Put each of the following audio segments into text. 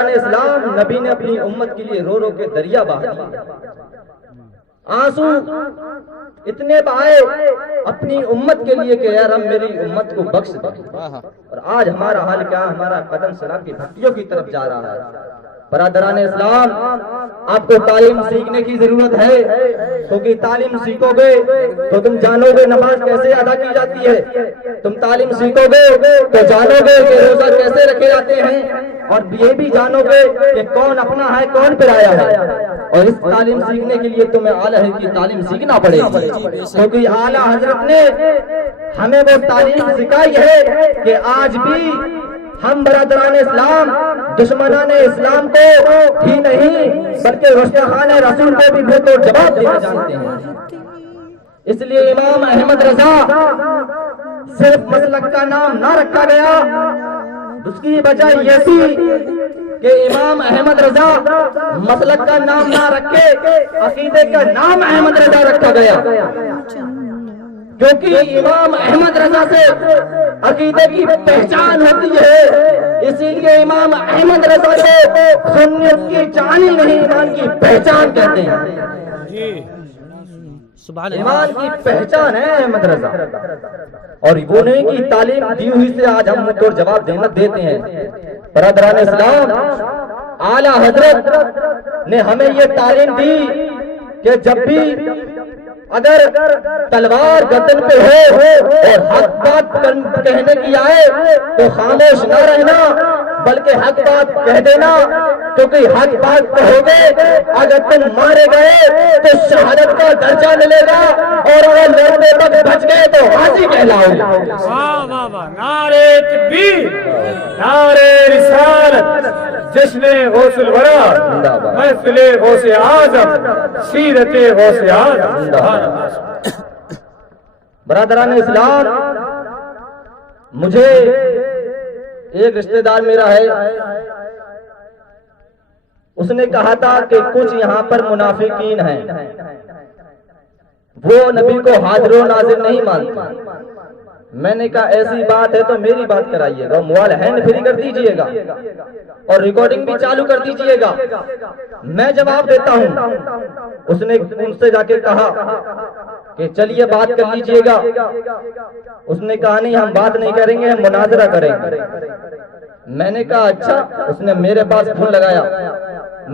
اسلام نبی نے اپنی امت کے لیے رو رو کے دریا بہا دیے، آنسو اتنے بہائے اپنی امت کے لیے کہ اے رب میری امت کو بخش دے۔ اور آج ہمارا حال کیا؟ ہمارا قدم شراب کی بھٹیوں کی طرف جا رہا ہے۔ برادران اسلام، آپ کو تعلیم سیکھنے کی ضرورت ہے، کیونکہ تعلیم سیکھو گے تو تم جانو گے نماز کیسے ادا کی جاتی ہے، تم تعلیم سیکھو گے تو جانو گے کہ روزہ کیسے رکھے جاتے ہیں، اور یہ بھی جانو گے کہ کون اپنا ہے کون پرایا ہے۔ اور اس تعلیم سیکھنے کے لیے تمہیں اعلیٰ حضرت کی تعلیم سیکھنا پڑے گی، کیونکہ اعلیٰ حضرت نے ہمیں وہ تعلیم سکھائی ہے کہ آج بھی ہم برادران اسلام دشمنان اسلام کو ہی نہیں بلکہ رشتخان رسول کو بھی بھیتو جواب دینا جانتے ہیں۔ اس لیے امام احمد رضا صرف مسلک کا نام نہ رکھا گیا، اس کی وجہ یہ تھی کہ امام احمد رضا مسلک کا نام نہ رکھے، عقیدے کا نام احمد رضا رکھا گیا، کیونکہ امام احمد رضا سے عقیدے کی پہچان ہوتی ہے۔ اسی لیے امام احمد رضا کو سنت کی جانی نہیں، ایمان کی پہچان کہتے ہیں۔ ایمان کی پہچان ہے احمد رضا، اور وہ نہیں کی تعلیم دی ہوئی سے آج ہم منہ توڑ جواب دیتے ہیں۔ برادران اسلام، اعلیٰ حضرت نے ہمیں یہ تعلیم دی کہ جب بھی اگر تلوار گردن پہ ہو اور حق بات کہنے کی آئے تو خاموش نہ رہنا بلکہ حق بات کہہ دینا، کیونکہ حق بات کہو گے اگر تم مارے گئے تو شہادت کا درجہ ملے گا، اور اگر لڑنے تک بچ گئے تو غازی کہلاؤ گے۔ نعرے تکبیر، نعرے رسالت، جشن غوث الورا، محفل غوث اعظم، سیرت غوث اعظم۔ برادران اسلام، مجھے ایک رشتہ دار میرا ہے، اس نے کہا تھا کہ کچھ یہاں پر منافقین ہیں، وہ نبی کو حاضر و ناظر نہیں مانتے۔ میں نے کہا ایسی بات ہے تو میری بات کرائیے گا، موبائل ہینڈ فری کر دیجئے گا اور ریکارڈنگ بھی چالو کر دیجئے گا، میں جواب دیتا ہوں۔ اس نے ان سے جا کے کہا کہ چلیے بات کر لیجئے گا۔ اس نے کہا نہیں، ہم بات نہیں کریں گے، ہم مناظرہ کریں گے۔ میں نے کہا اچھا۔ اس نے میرے پاس فون لگایا،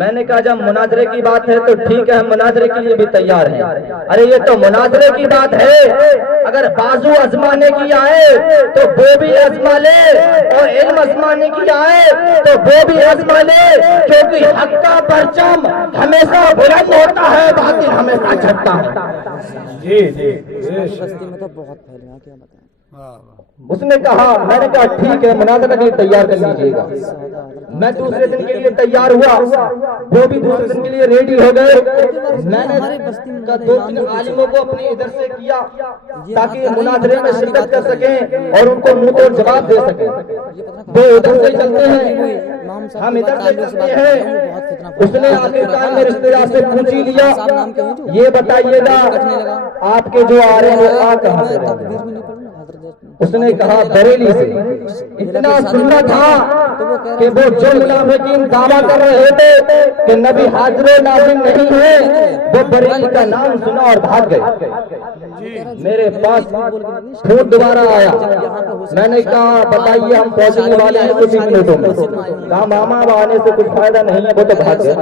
میں نے کہا جب مناظرے کی بات ہے تو ٹھیک ہے، ہم مناظرے کے لیے بھی تیار ہیں۔ ارے یہ تو مناظرے کی بات ہے، اگر بازو ازمانے کی آئے تو وہ بھی ازما لے، اور علم ازمانے کی آئے تو وہ بھی ازما لے، کیونکہ حق کا پرچم ہمیشہ بلند ہوتا ہے، باطل ہمیشہ جھکتا ہے۔ جی جی، اس نے کہا، میں نے کہا ٹھیک ہے، مناظرہ کے لیے تیار کر لیجئے گا۔ میں دوسرے دن کے لیے تیار ہوا، وہ بھی دوسرے دن کے لیے ریڈی ہو گئے۔ میں نے دو تین عالموں کو اپنے ادھر سے کیا تاکہ مناظرے میں شرکت کر سکیں اور ان کو منہ توڑ جواب دے سکیں۔ وہ ادھر سے چلتے ہیں، ہم ادھر سے چلتے ہیں۔ اس نے آخرکار میں رشتے دار سے پوچھ ہی لیا، یہ بتائیے گا آپ کے جو آ رہے ہیں وہ آ کہاں سے رہے ہیں؟ اس نے کہا بریلی سے۔ اتنا سننا تھا کہ وہ جو منافقین دعویٰ کر رہے تھے کہ نبی حاضر و ناظر نہیں ہے، وہ بریلی کا نام سنا اور بھاگ گئے۔ میرے پاس پھر دوبارہ آیا، میں نے کہا بتائیے ہم پہنچنے والے ہیں کچھ ہی منٹوں میں۔ کہا ماما اب آنے سے کچھ فائدہ نہیں ہے، وہ تو بھاگ گئے۔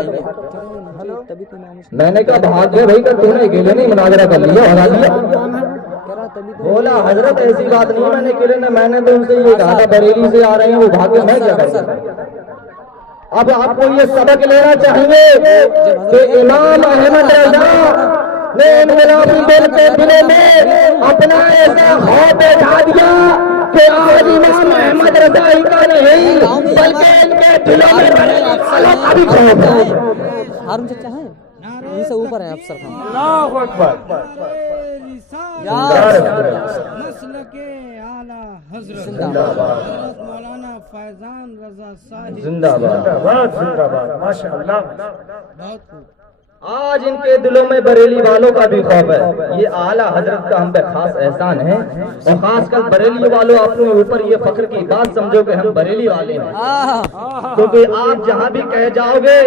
میں نے کہا بھاگ گئے بھائی، تو نے اکیلے نہیں مناظرہ کر لیا، بھگا دیا؟ بولا حضرت ایسی بات نہیں، میں نے اکیلے نے، میں نے تو ان سے یہ کہا تھا بریلی سے آ رہے ہیں، وہ بھاگ گئے، میں کیا کروں؟ اب آپ کو یہ سبق لینا چاہیے کہ امام احمد رضا نے انقلابی دل کے دلوں میں اپنا ایسا خوف بٹھا دیا کہ آج امام احمد رضا ہی کا نہیں بلکہ ان کے دلوں میں بریلی والوں کا بھی خوف ہے۔ ہارون چچا ہیں یہیں سے اوپر ہیں افسر خان۔ اللہ اکبر۔ مسلک اعلیٰ حضرت حضرت مولانا فیضان رضا صاحب زندہ باد، زندہ باد، زندہ باد، ماشاء اللہ۔ بہت خوب۔ آج ان کے دلوں میں بریلی والوں کا بھی خوف ہے. یہ اعلیٰ حضرت کا ہم پہ خاص احسان ہے, اور خاص کر بریلی والوں اپنے اوپر یہ فخر کی بات سمجھو کہ ہم بریلی والے ہیں, کیونکہ آپ جہاں بھی کہہ جاؤ گے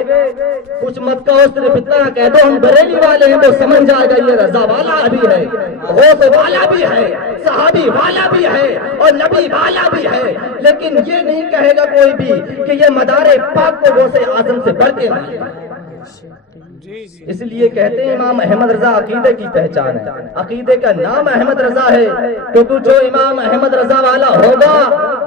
کچھ مت کہو, صرف اتنا کہہ دو ہم بریلی والے ہیں, تو سمجھ جائے گا یہ رضا والا بھی ہے, غوث والا بھی ہے, صحابی والا بھی ہے, اور نبی والا بھی ہے. لیکن یہ نہیں کہے گا کوئی بھی کہ یہ مدار پاک کو غوث اعظم سے بڑھ کے مانے. اس لیے کہتے ہیں امام احمد رضا عقیدے کی پہچان ہے, عقیدے کا نام احمد رضا ہے, کیونکہ جو امام احمد رضا والا ہوگا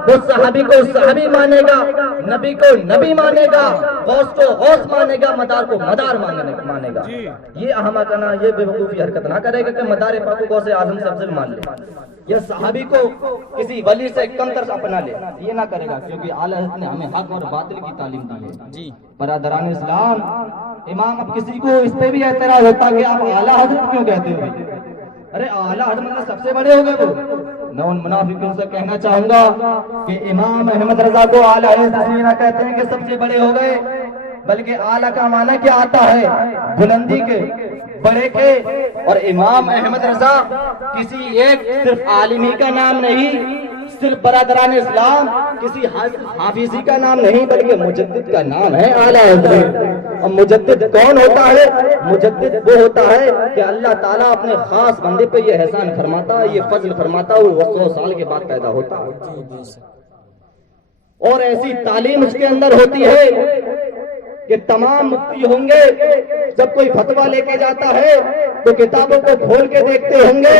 وہ صحابی کو صحابی مانے گا, نبی کو نبی مانے گا, غوث کو غوث مانے گا, مدار کو مدار مانے گا. یہ احمقانہ, یہ بے وقوفی حرکت نہ کرے گا کہ مدار پاک کو غوث اعظم سے افضل مان لے, یا صحابی کو کسی ولی سے کم تر اپنا لے, یہ نہ کرے گا, کیونکہ اعلیٰ حضرت نے ہمیں حق اور باطل کی تعلیم دی ہے. جی برادران اسلام, امام اب کسی کو اس پہ بھی اعتراض ہوتا کہ آپ اعلیٰ حضرت کیوں کہتے ہو؟ ارے اعلیٰ حضرت سب سے بڑے ہو گئے وہ. میں ان منافقوں سے کہنا چاہوں گا کہ امام احمد رضا کو اعلیٰ حضرت نہ کہتے ہیں کہ سب سے بڑے ہو گئے, بلکہ اعلیٰ کا معنی کیا آتا ہے؟ بلندی کے, بڑے کے. اور امام احمد رضا کسی ایک صرف عالمی کا نام نہیں, صرف برادران اسلام کسی حافظی کا نام نہیں, بلکہ مجدد کا نام ہے اعلیٰ حضرت. اور مجدد کون ہوتا ہے؟ مجدد وہ ہوتا ہے کہ اللہ تعالیٰ اپنے خاص بندے پہ یہ احسان فرماتا, یہ فضل فرماتا, وہ 100 سال کے بعد پیدا ہوتا ہے, اور ایسی تعلیم اس کے اندر ہوتی ہے کہ تمام مفتی ہوں گے, جب کوئی فتویٰ لے کے جاتا ہے تو کتابوں کو کھول کے دیکھتے ہوں گے,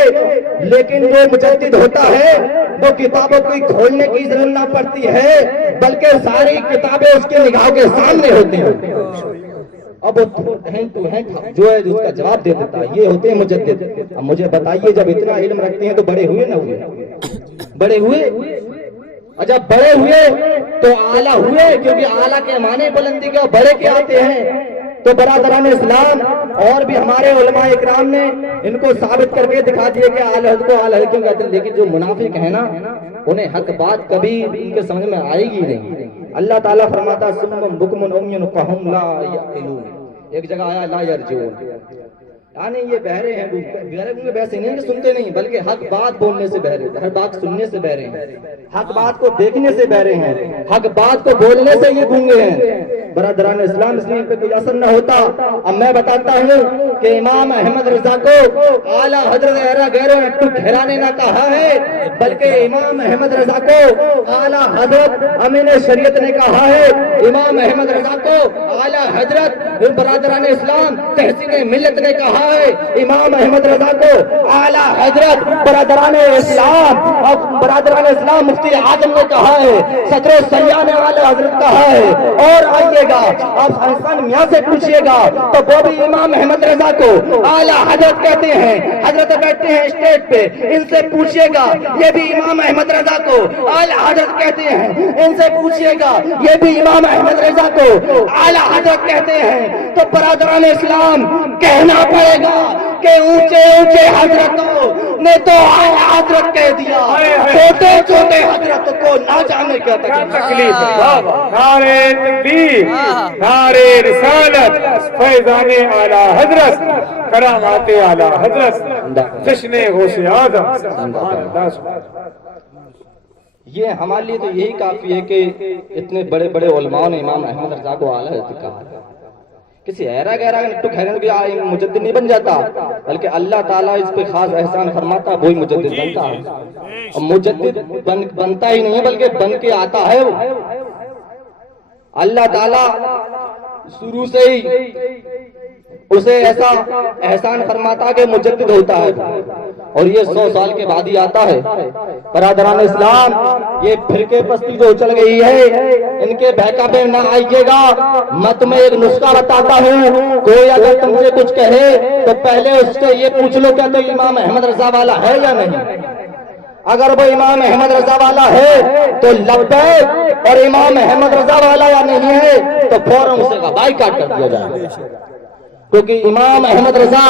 لیکن جو مجدد ہوتا ہے وہ کتابوں کو کھولنے کی ضرورت نہ پڑتی ہے, بلکہ ساری کتابیں اس کے نگاہوں کے سامنے ہوتی ہیں. اب ہینڈ ٹو ہینڈ جو ہے اس کا جواب دے دیتا ہے, یہ ہوتے ہیں مجدد. اب مجھے بتائیے, جب اتنا علم رکھتے ہیں تو بڑے ہوئے نہ ہوئے؟ بڑے ہوئے, اور جب بڑے ہوئے تو اعلیٰ ہوئے, کیونکہ اعلیٰ کے معنی بلندی کے اور بڑے کے آتے ہیں. تو برادران اسلام اور بھی ہمارے علماء اکرام نے ان کو ثابت کر کے دکھا دیا کہ اعلیٰ حضرت کو اعلیٰ کیوں کہتے ہیں. لیکن جو منافق ہیں نا, انہیں حق بات کبھی ان کے سمجھ میں آئے گی نہیں. اللہ تعالیٰ فرماتا صم بکم عمی فہم لا یعقلون, ایک جگہ آیا لا یرجعون, یعنی یہ بہرے ہیں. بہرے ویسے نہیں کہ سنتے نہیں, بلکہ حق بات بولنے سے بہرے, ہر بات سننے سے بہرے ہیں, حق بات کو دیکھنے سے بہرے ہیں, حق بات کو بولنے سے یہ گونگے ہیں. برادران اسلام, اس لیے پہ کوئی اثر نہ ہوتا. اب میں بتاتا ہوں کہ امام احمد رضا کو اعلیٰ حضرت ایرا گیرو نٹو گھرانے نہ کہا ہے, بلکہ امام احمد رضا کو اعلیٰ حضرت امین شریعت نے کہا ہے. امام احمد رضا کو اعلیٰ حضرت برادران اسلام تحسین ملت نے کہا ہے. امام احمد رضا کو اعلیٰ حضرت برادران اسلام اور برادران اسلام مفتی اعظم نے کہا ہے. صدر السیاح نے اعلیٰ حضرت کہا ہے. اور آئیے گا آپ حسن میاں سے پوچھئے گا تو وہ بھی امام احمد رضا کو اعلیٰ حضرت کہتے ہیں. حضرت بیٹھتے ہیں اسٹیج پہ, ان سے پوچھئے گا, یہ بھی امام احمد رضا کو اعلیٰ حضرت کہتے ہیں. ان سے پوچھئے گا, یہ بھی امام احمد رضا کو اعلیٰ حضرت کہتے ہیں. تو برادران اسلام کہنا پڑے گا کہ اونچے اونچے حضرتوں نے تو اعلیٰ حضرت کہہ دیا, چھوٹے چھوٹے حضرت کو نہ جانے کیا تکلیف ہے. نعرے تکبیر, نعرے رسالت, فیضان اعلیٰ حضرت, کرامات اعلیٰ حضرت, جشن غوث اعظم. یہ ہمارے لیے تو یہی کافی ہے کہ اتنے بڑے بڑے علماء نے امام احمد رضا کو اعلیٰ حضرت کہا. کسی ایرا گہرا نٹو کھیرن کی مجدد نہیں بن جاتا, بلکہ اللہ تعالیٰ اس پہ خاص احسان فرماتا, وہی مجدد بنتا ہے. اور مجدد بنتا ہی نہیں ہے بلکہ بن کے آتا ہے. وہ اللہ تعالیٰ شروع سے ہی اسے ایسا احسان فرماتا کہ مجدد ہوتا ہے, اور یہ 100 سال کے بعد ہی آتا ہے. برادران اسلام, یہ فرقے پستی جو چل گئی ہے, ان کے بہکا پہ نہ آئیے گا. میں تمہیں ایک نسخہ بتاتا ہوں, کوئی اگر تم سے کچھ کہے تو پہلے اس سے یہ پوچھ لو کہ تو امام احمد رضا والا ہے یا نہیں. اگر وہ امام احمد رضا والا ہے تو لبیک, اور امام احمد رضا والا یا نہیں ہے تو فوراً اسے کا بائیکاٹ کر دیا جائے, کیونکہ امام احمد رضا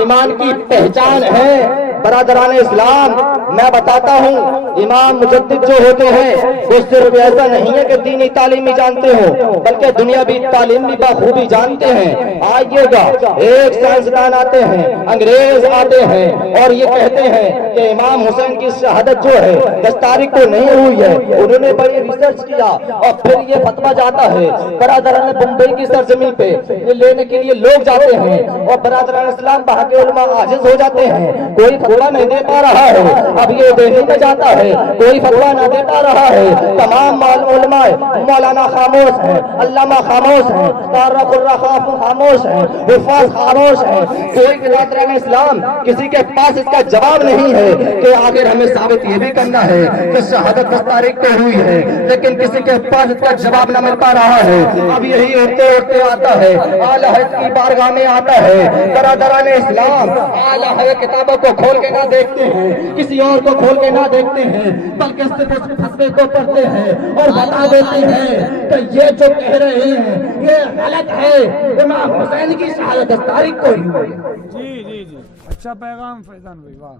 ایمان کی پہچان ہے. برادران اسلام, میں بتاتا ہوں امام مجدد جو ہوتے ہیں وہ صرف ایسا نہیں ہے کہ دینی تعلیم بھی جانتے ہو بلکہ دنیاوی تعلیم بھی بخوبی جانتے ہیں. آئیے گا ایک سائنسدان آتے ہیں, انگریز آتے ہیں اور یہ کہتے ہیں کہ امام حسین کی شہادت جو ہے 10 تاریخ کو نہیں ہوئی ہے. انہوں نے بڑی ریسرچ کیا اور پھر یہ فتویٰ جاتا ہے. برادران بمبئی کی سرزمین پہ یہ لینے کے لیے لوگ جاتے ہیں اور برادران اسلام وہاں کے علماء عاجز ہو جاتے ہیں, کوئی فتویٰ نہیں دے پا رہا ہے. اب یہ دہلی میں جاتا ہے, کوئی فتویٰ نہ دے پا رہا ہے. تمام علماء مولانا خاموش ہیں, علامہ خاموش ہیں, طارق الرخاف خاموش ہیں, حفاظ خاموش ہیں. کوئی برادران اسلام کسی کے پاس اس کا جواب نہیں ہے کہ آخر ہمیں ثابت یہ بھی کرنا ہے کہ شہادت 10 تاریخ کو ہوئی ہے, لیکن کسی کے پاس اس کا جواب نہ مل پا رہا ہے. اب یہی اٹھتے اٹھتے آتا ہے, اعلیٰ حضرت کی بارگاہ میں آتا ہے. برادران اسلام اعلیٰ حضرت کتابوں کو کھول کے نہ دیکھتے ہیں, کسی اور کو کھول کے نہ دیکھتے ہیں, بلکہ صرف اس فتوے کو پڑھتے ہیں اور بتا دیتے ہیں کہ یہ جو کہہ رہے ہیں یہ غلط ہے. امام حسین کی شہادت 10 تاریخ کو ہی ہوئی. جی جی جی, اچھا پیغام فیضان بھائی, واہ.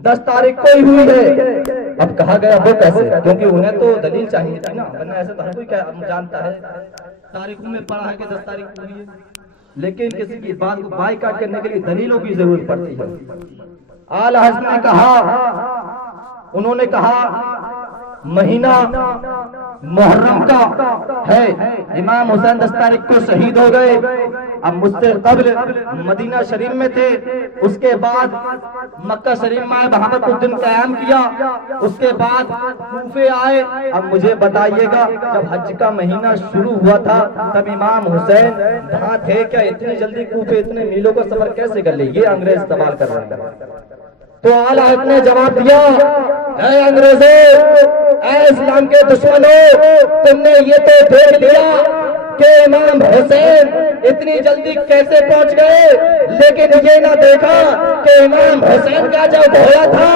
10 تاریخ کو ہی ہوئی ہے. اب کہا گیا وہ کیسے, کیونکہ انہیں تو دلیل چاہیے تھی نا, ورنہ ایسے تو ہر کوئی جانتا ہے تاریخوں میں پڑھا ہے کہ 10 تاریخ کو ہوئی ہے, لیکن کسی کی بات کو بائیکاٹ کرنے کے لیے دلیلوں کی ضرورت پڑتی ہے. اعلیٰ حضرت نے کہا, انہوں نے کہا مہینہ محرم کا ہے, امام حسین 10 تاریخ کو شہید ہو گئے. اب مجھ سے قبل مدینہ شریف میں تھے, اس کے بعد مکہ شریف میں وہاں پر کچھ دن قیام کیا, اس کے بعد کوفے آئے. اب مجھے بتائیے گا جب حج کا مہینہ شروع ہوا تھا تب امام حسین وہاں تھے کیا؟ اتنی جلدی کوفے اتنے میلوں کا سفر کیسے کر لے؟ یہ انگریز سوال کر رہے ہیں. تو اعلیٰ حضرت نے جواب دیا, اے انگریزوں, اے اسلام کے دشمنوں, تم نے یہ تو دیکھ لیا کہ امام حسین اتنی جلدی کیسے پہنچ گئے, لیکن یہ نہ دیکھا کہ امام حسین کا جو گھوڑا تھا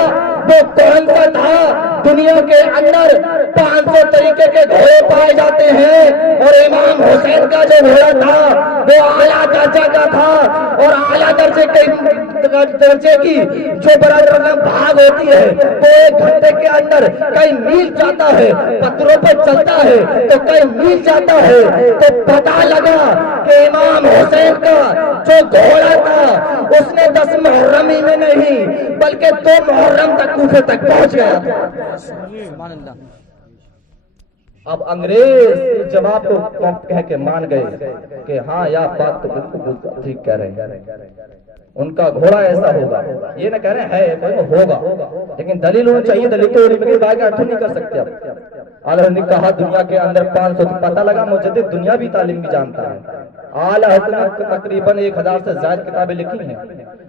وہ کون سا تھا. دنیا کے اندر 500 طریقے کے گھوڑے پائے جاتے ہیں اور امام حسین کا جو گھوڑا تھا وہ اعلیٰ درجے کا تھا, اور اعلیٰ درجے کی جو برادران بھاگ ہوتی ہے وہ 1 گھنٹے کے اندر کئی میل جاتا ہے, پتھروں پہ چلتا ہے تو کئی میل جاتا ہے. تو پتا لگا کہ امام حسین کا جو گھوڑا تھا اس نے 10 محرم ہی میں نہیں بلکہ 2 محرم تک کوفے تک پہنچ گیا تھا. اب انگریز جواب کو کہہ کے مان گئے کہ ہاں یا بات تو بالکل ٹھیک کہہ رہے ہیں, ان کا گھوڑا ایسا ہوگا. یہ نہ کہہ رہے ہیں ہے ہوگا, لیکن دلیل ہونی چاہیے. دلیل تو علمی بات کا نہیں کر سکتے. اب اعلیٰ نے کہا دنیا کے اندر 500 پتہ لگا مجدد دنیا بھی تعلیم بھی جانتا ہے. اعلیٰ حضرت نے تقریباً 1000 سے زائد کتابیں لکھی ہیں,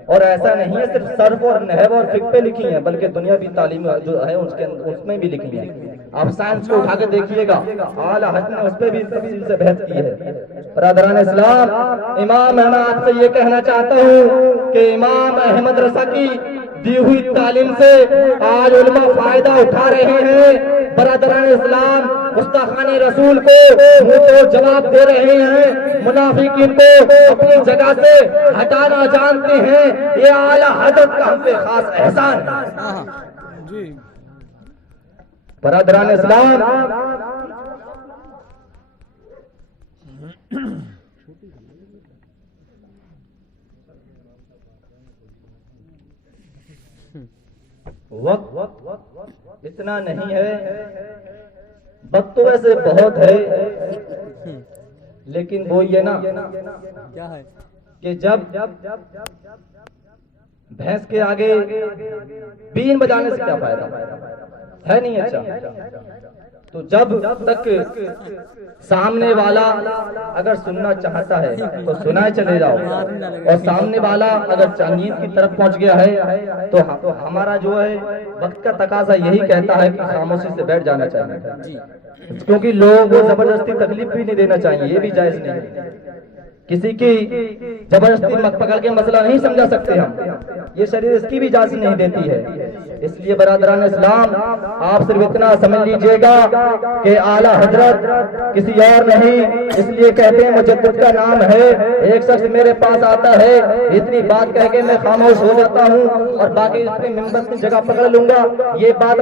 اور ایسا نہیں ہے صرف صرف اور نحو اور فقہ پہ لکھی ہیں بلکہ دنیا بھی تعلیم جو ہے اس میں بھی لکھی ہے. آپ سائنس کو اٹھا کے دیکھیے گا, اعلیٰ حضرت نے اس پہ بھی تفصیل سے بحث کی ہے. برادران اسلام, امام میں آپ سے یہ کہنا چاہتا ہوں کہ امام احمد رضا کی دی ہوئی تعلیم سے آج علماء فائدہ اٹھا رہے ہیں. برادران اسلام, گستاخان رسول کو منہ تو جواب دے رہے ہیں, منافقین کو اپنی جگہ سے ہٹانا جانتے ہیں. یہ اعلیٰ حضرت کا ہم پہ خاص احسان ہے. برادران اسلام, وقت اتنا نہیں ہے, وقت تو ویسے بہت ہے, لیکن وہ یہ نا کیا ہے کہ جب بھینس کے آگے بین بجانے سے کیا فائدہ ہے, نہیں اچھا. تو جب تک سامنے والا اگر سننا چاہتا ہے تو سنائے چلے جاؤ, اور سامنے والا اگر نیند کی طرف پہنچ گیا ہے تو ہمارا جو ہے وقت کا تقاضا یہی کہتا ہے کہ خاموشی سے بیٹھ جانا چاہیے, کیونکہ لوگوں کو زبردستی تکلیف بھی نہیں دینا چاہیے, یہ بھی جائز نہیں ہے. کسی کی زبردستی پکڑ کے مسئلہ نہیں سمجھا سکتے ہم، یہ شریعت اس کی بھی اجازت نہیں دیتی ہے۔ اس لیے برادران اسلام آپ صرف اتنا سمجھ لیجئے گا کہ اعلیٰ حضرت کسی اور نہیں، اس لیے کہتے ہیں مجدد کا نام ہے۔ ایک شخص میرے پاس آتا ہے، اتنی بات کہہ کے میں خاموش ہو جاتا ہوں اور باقی اپنے ممبر کی جگہ پکڑ لوں گا، یہ بات